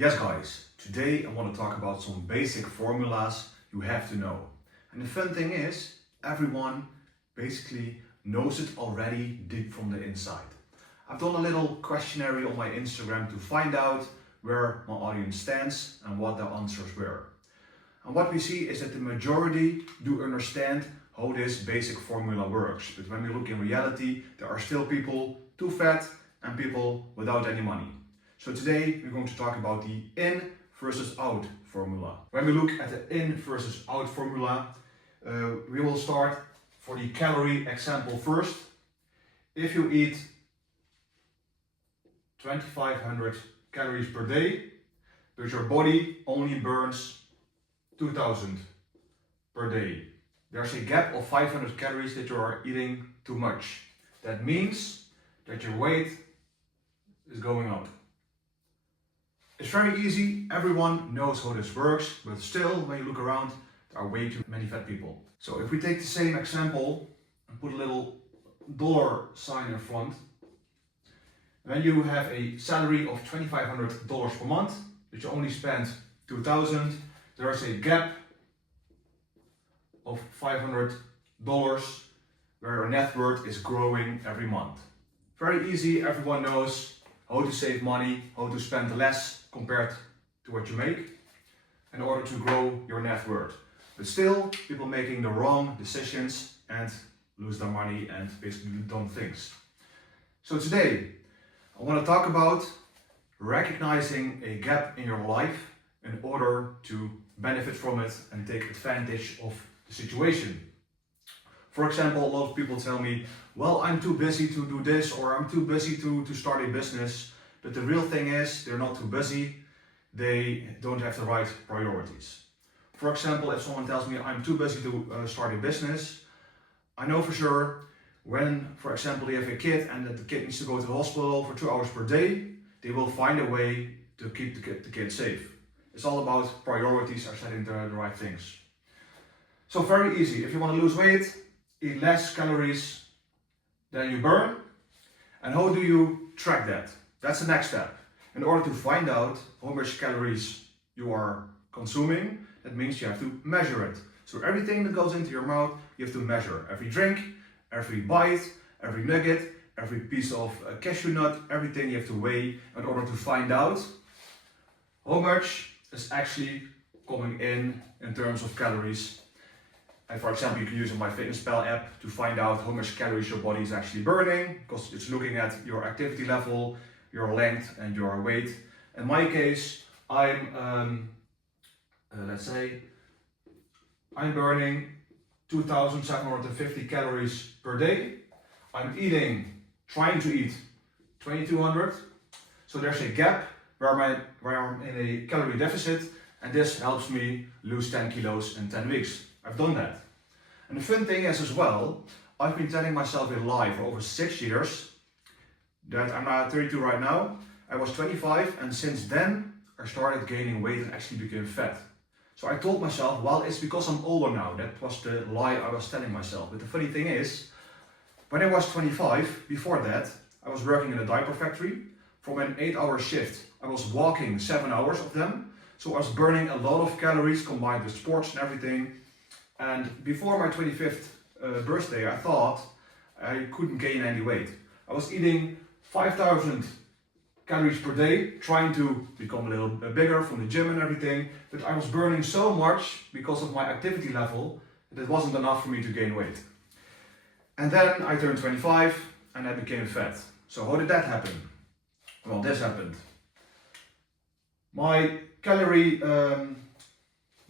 Yes guys, today I want to talk about some basic formulas you have to know. And the fun thing is, everyone basically knows it already deep from the inside. I've done a little questionnaire on my Instagram to find out where my audience stands and what their answers were. And what we see is that the majority do understand how this basic formula works. But when we look in reality, there are still people too fat and people without any money. So today we're going to talk about the in versus out formula. When we look at the in versus out formula, we will start for the calorie example first. If you eat 2500 calories per day, but your body only burns 2000 per day, there's a gap of 500 calories that you are eating too much. That means that your weight is going up. It's very easy, everyone knows how this works, but still, when you look around, there are way too many fat people. So if we take the same example and put a little dollar sign in front, when you have a salary of $2,500 per month, but you only spend $2,000, there is a gap of $500 where your net worth is growing every month. Very easy, everyone knows how to save money, how to spend less compared to what you make in order to grow your net worth. But still, people making the wrong decisions and lose their money and basically do dumb things. So today, I want to talk about recognizing a gap in your life in order to benefit from it and take advantage of the situation. For example, a lot of people tell me, well, I'm too busy to do this, or I'm too busy to start a business. But the real thing is, they're not too busy, they don't have the right priorities. For example, if someone tells me I'm too busy to start a business, I know for sure when, for example, they have a kid and that the kid needs to go to the hospital for 2 hours per day, they will find a way to keep the kid safe. It's all about priorities or setting the right things. So very easy, if you want to lose weight, eat less calories than you burn. And how do you track that? That's the next step. In order to find out how much calories you are consuming, that means you have to measure it. So everything that goes into your mouth, you have to measure. Every drink, every bite, every nugget, every piece of cashew nut, everything you have to weigh in order to find out how much is actually coming in terms of calories. And for example, you can use my MyFitnessPal app to find out how much calories your body is actually burning, because it's looking at your activity level, your length and your weight. In my case, let's say, I'm burning 2750 calories per day. I'm trying to eat 2200. So there's a gap where I'm in a calorie deficit, and this helps me lose 10 kilos in 10 weeks. I've done that. And the fun thing is as well, I've been telling myself a lie for over 6 years that I'm now 32 right now. I was 25, and since then I started gaining weight and actually became fat. So I told myself, well, it's because I'm older now. That was the lie I was telling myself. But the funny thing is, when I was 25, before that, I was working in a diaper factory. From an 8-hour shift, I was walking 7 hours of them. So I was burning a lot of calories combined with sports and everything. And before my 25th birthday, I thought I couldn't gain any weight. I was eating 5,000 calories per day, trying to become a little bigger from the gym and everything, but I was burning so much because of my activity level that it wasn't enough for me to gain weight. And then I turned 25 and I became fat. So how did that happen? Well, this happened. My calorie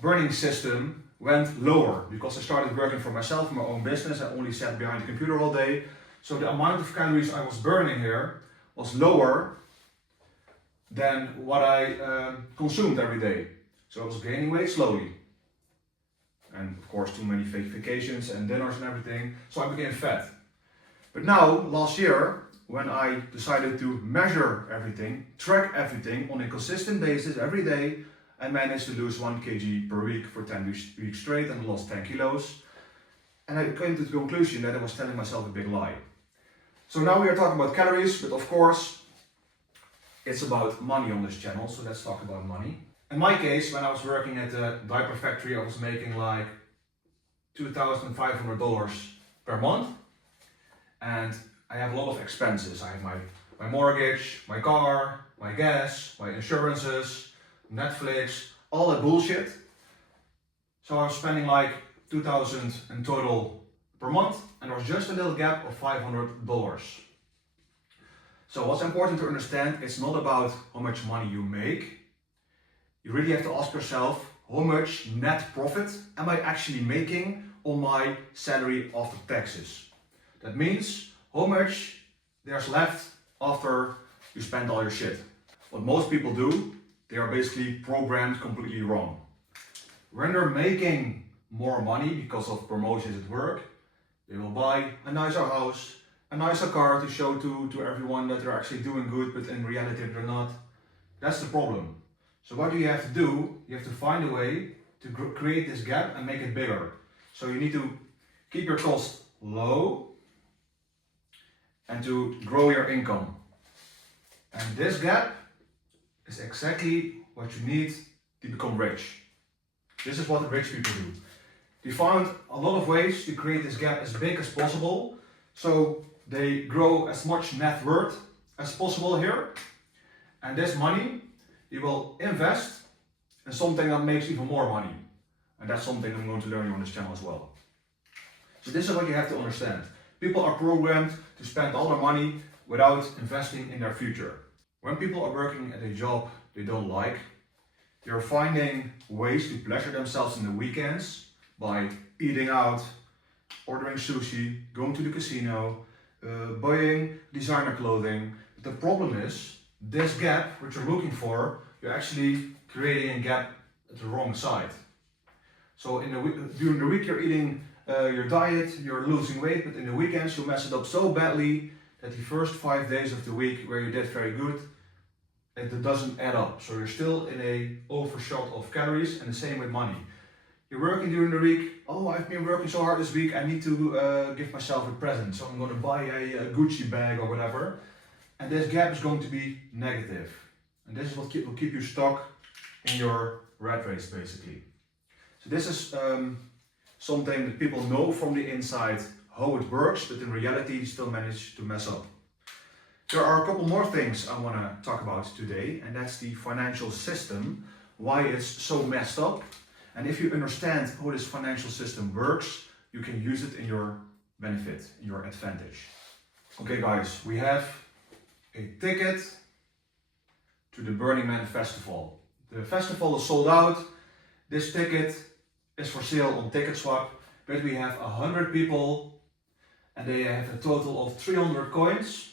burning system went lower because I started working for myself, my own business. I only sat behind the computer all day. So the amount of calories I was burning here was lower than what I consumed every day. So I was gaining weight slowly. And of course, too many vacations and dinners and everything. So I became fat. But now, last year, when I decided to measure everything, track everything on a consistent basis every day, I managed to lose 1 kg per week for 10 weeks straight and lost 10 kilos. And I came to the conclusion that I was telling myself a big lie. So now we are talking about calories, but of course, it's about money on this channel, so let's talk about money. In my case, when I was working at the diaper factory, I was making like $2,500 per month, and I have a lot of expenses. I have my mortgage, my car, my gas, my insurances, Netflix, all that bullshit. So I was spending like $2,000 in total per month, and there was just a little gap of $500. So what's important to understand, it's not about how much money you make. You really have to ask yourself, how much net profit am I actually making on my salary after taxes? That means how much there's left after you spend all your shit. What most people do, they are basically programmed completely wrong. When they're making more money because of promotions at work, they will buy a nicer house, a nicer car to show to everyone that they're actually doing good, but in reality they're not. That's the problem. So what do you have to do? You have to find a way to create this gap and make it bigger. So you need to keep your costs low and to grow your income. And this gap is exactly what you need to become rich. This is what rich people do. They found a lot of ways to create this gap as big as possible, so they grow as much net worth as possible here, and this money you will invest in something that makes even more money, and that's something I'm going to learn you on this channel as well. So this is what you have to understand. People are programmed to spend all their money without investing in their future. When people are working at a job they don't like, they're finding ways to pleasure themselves in the weekends by eating out, ordering sushi, going to the casino, buying designer clothing. But the problem is, this gap which you're looking for, you're actually creating a gap at the wrong side. So during the week you're eating your diet, you're losing weight, but in the weekends you mess it up so badly that the first 5 days of the week where you did very good, it doesn't add up. So you're still in a overshot of calories, and the same with money. You're working during the week, oh, I've been working so hard this week, I need to give myself a present, so I'm going to buy a Gucci bag or whatever. And this gap is going to be negative. And this is what will keep you stuck in your rat race, basically. So this is something that people know from the inside how it works, but in reality still manage to mess up. There are a couple more things I want to talk about today, and that's the financial system, why it's so messed up. And if you understand how this financial system works, you can use it in your benefit, in your advantage. Okay guys, we have a ticket to the Burning Man Festival. The festival is sold out. This ticket is for sale on TicketSwap, but we have 100 people and they have a total of 300 coins,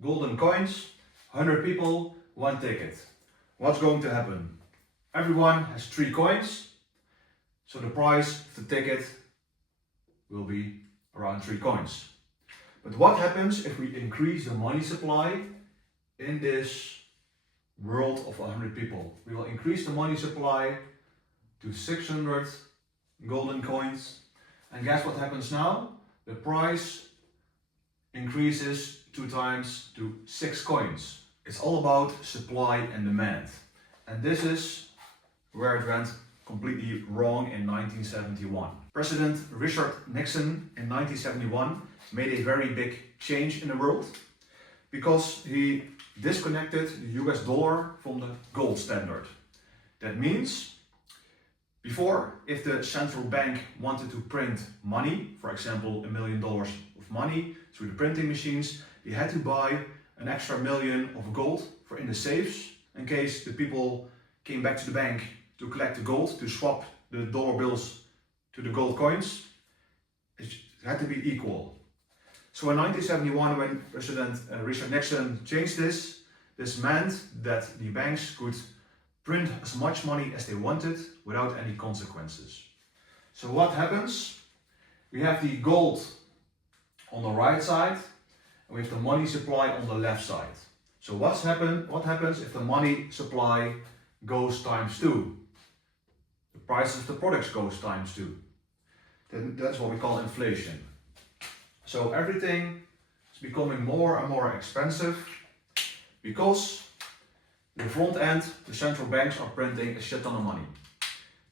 golden coins, 100 people, one ticket. What's going to happen? Everyone has 3 coins. So the price of the ticket will be around 3 coins. But what happens if we increase the money supply in this world of 100 people? We will increase the money supply to 600 golden coins. And guess what happens now? The price increases 2 times to 6 coins. It's all about supply and demand. And this is where it went completely wrong in 1971. President Richard Nixon in 1971 made a very big change in the world because he disconnected the US dollar from the gold standard. That means before, if the central bank wanted to print money, for example $1 million of money through the printing machines, they had to buy an extra $1 million of gold for in the safes in case the people came back to the bank to collect the gold, to swap the dollar bills to the gold coins. It had to be equal. So in 1971, when President Richard Nixon changed this meant that the banks could print as much money as they wanted without any consequences. So what happens? We have the gold on the right side and we have the money supply on the left side. So what happens if the money supply goes times 2? The price of the products goes times 2. Then that's what we call inflation. So everything is becoming more and more expensive because The front end, the central banks are printing a shit ton of money.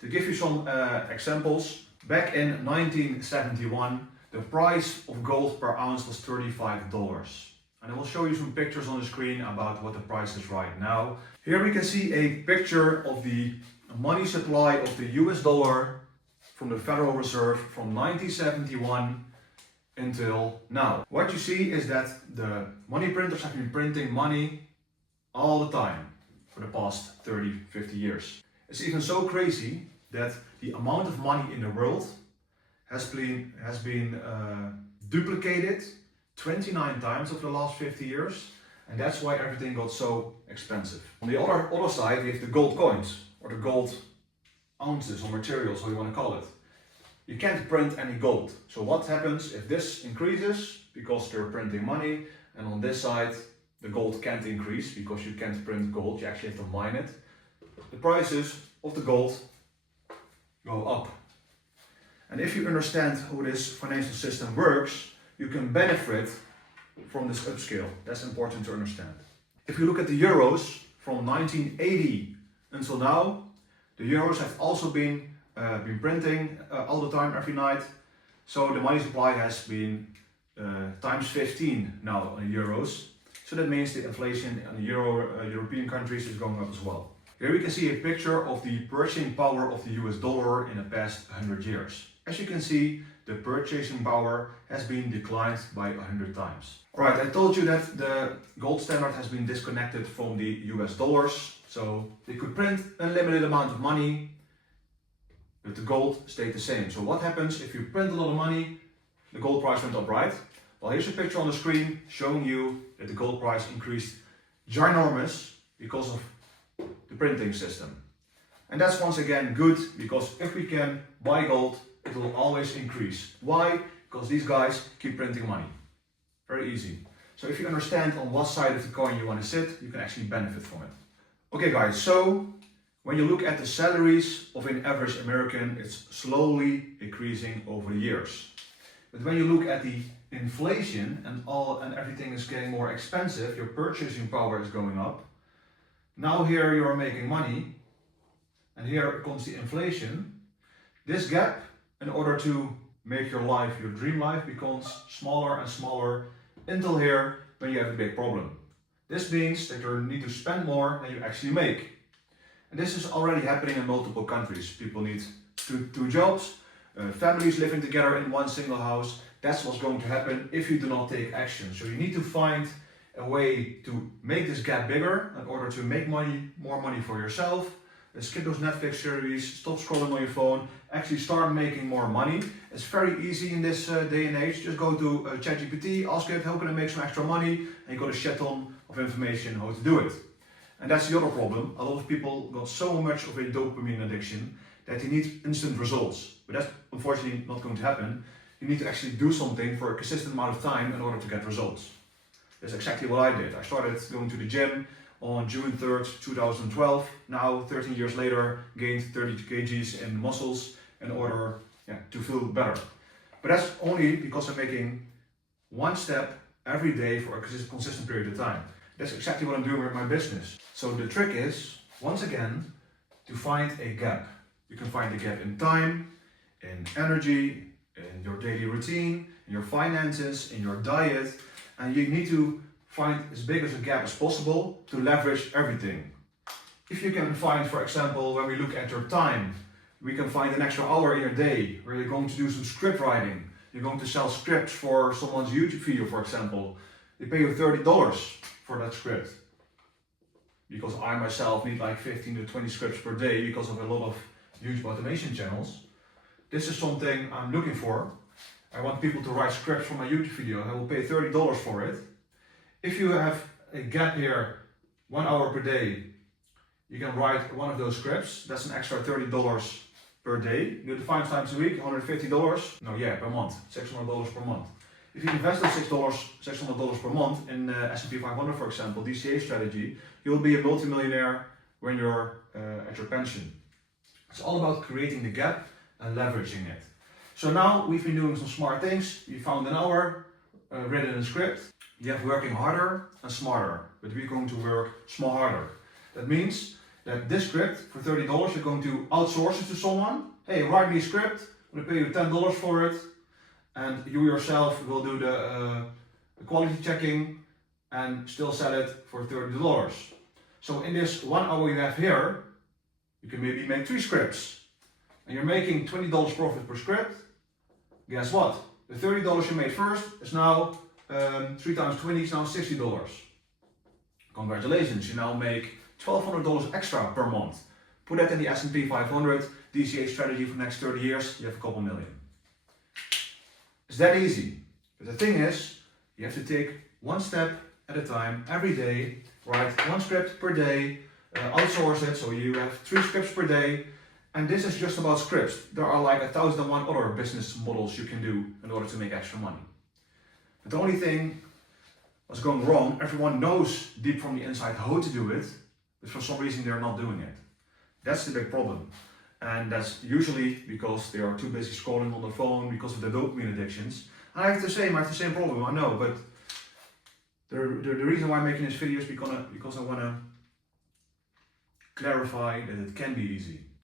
To give you some examples, back in 1971, the price of gold per ounce was $35. And I will show you some pictures on the screen about what the price is right now. Here we can see a picture of the money supply of the US dollar from the Federal Reserve from 1971 until now. What you see is that the money printers have been printing money all the time for the past 30, 50 years. It's even so crazy that the amount of money in the world has been duplicated 29 times over the last 50 years, and that's why everything got so expensive. On the other side, we have the gold coins, or the gold ounces or materials, how you want to call it. You can't print any gold. So what happens if this increases because they're printing money, and on this side the gold can't increase because you can't print gold, you actually have to mine it. The prices of the gold go up. And if you understand how this financial system works, you can benefit from this upscale. That's important to understand. If you look at the euros from 1980 until now, the euros have also been printing all the time, every night. So the money supply has been times 15 now on the euros. So that means the inflation in the European countries is going up as well. Here we can see a picture of the purchasing power of the US dollar in the past 100 years. As you can see, the purchasing power has been declined by 100 times. Alright, I told you that the gold standard has been disconnected from the US dollars. So they could print unlimited amount of money, but the gold stayed the same. So what happens if you print a lot of money, the gold price went up, right? Well, here's a picture on the screen showing you that the gold price increased ginormous because of the printing system. And that's once again good, because if we can buy gold, it will always increase. Why? Because these guys keep printing money. Very easy. So if you understand on what side of the coin you want to sit, you can actually benefit from it. Okay guys, so when you look at the salaries of an average American, it's slowly decreasing over the years. But when you look at the inflation and everything is getting more expensive, your purchasing power is going up. Now here you are making money, and here comes the inflation. This gap, in order to make your life, your dream life, becomes smaller and smaller until here when you have a big problem. This means that you need to spend more than you actually make. And this is already happening in multiple countries. People need two jobs, families living together in one single house. That's what's going to happen if you do not take action. So you need to find a way to make this gap bigger in order to make more money for yourself. Skip those Netflix series, stop scrolling on your phone, actually start making more money. It's very easy in this day and age. Just go to ChatGPT, ask it, how can I make some extra money? And you got a shit ton of information how to do it. And that's the other problem. A lot of people got so much of a dopamine addiction that they need instant results. But that's unfortunately not going to happen. You need to actually do something for a consistent amount of time in order to get results. That's exactly what I did. I started going to the gym on June 3rd, 2012. Now, 13 years later, gained 30 kgs in muscles in order to feel better. But that's only because I'm making one step every day for a consistent period of time. That's exactly what I'm doing with my business. So the trick is, once again, to find a gap. You can find a gap in time, in energy, in your daily routine, in your finances, in your diet, and you need to find as big as a gap as possible to leverage everything. If you can find, for example, when we look at your time, we can find an extra hour in your day where you're going to do some script writing. You're going to sell scripts for someone's YouTube video, for example. They pay you $30 for that script. Because I myself need like 15 to 20 scripts per day because of a lot of YouTube automation channels. This is something I'm looking for. I want people to write scripts for my YouTube video and I will pay $30 for it. If you have a gap here, 1 hour per day, you can write one of those scripts. That's an extra $30 per day. You do it 5 times a week, $150. No, yeah, per month, $600 per month. If you invest those $600 per month in S&P 500, for example, DCA strategy, you will be a multimillionaire when you're at your pension. It's all about creating the gap and leveraging it. So now we've been doing some smart things. We found an hour, written in a script. You have working harder and smarter, but we're going to work smarter. That means that this script for $30, you're going to outsource it to someone. Hey, write me a script, I'm going to pay you $10 for it, and you yourself will do the quality checking and still sell it for $30. So in this 1 hour you have here, you can maybe make 3 scripts, and you're making $20 profit per script. Guess what? The $30 you made first is now 3 times 20 is now $60. Congratulations, you now make $1,200 extra per month. Put that in the S&P 500 DCA strategy for the next 30 years, you have a couple million. It's that easy. But the thing is, you have to take one step at a time, every day, write 1 script per day, outsource it, so you have 3 scripts per day. And this is just about scripts. There are like 1,001 other business models you can do in order to make extra money. But the only thing what's going wrong, everyone knows deep from the inside how to do it, but for some reason they're not doing it. That's the big problem. And that's usually because they are too busy scrolling on the phone because of their dopamine addictions. And I have the same problem, I know, but the reason why I'm making this video is because I want to clarify that it can be easy.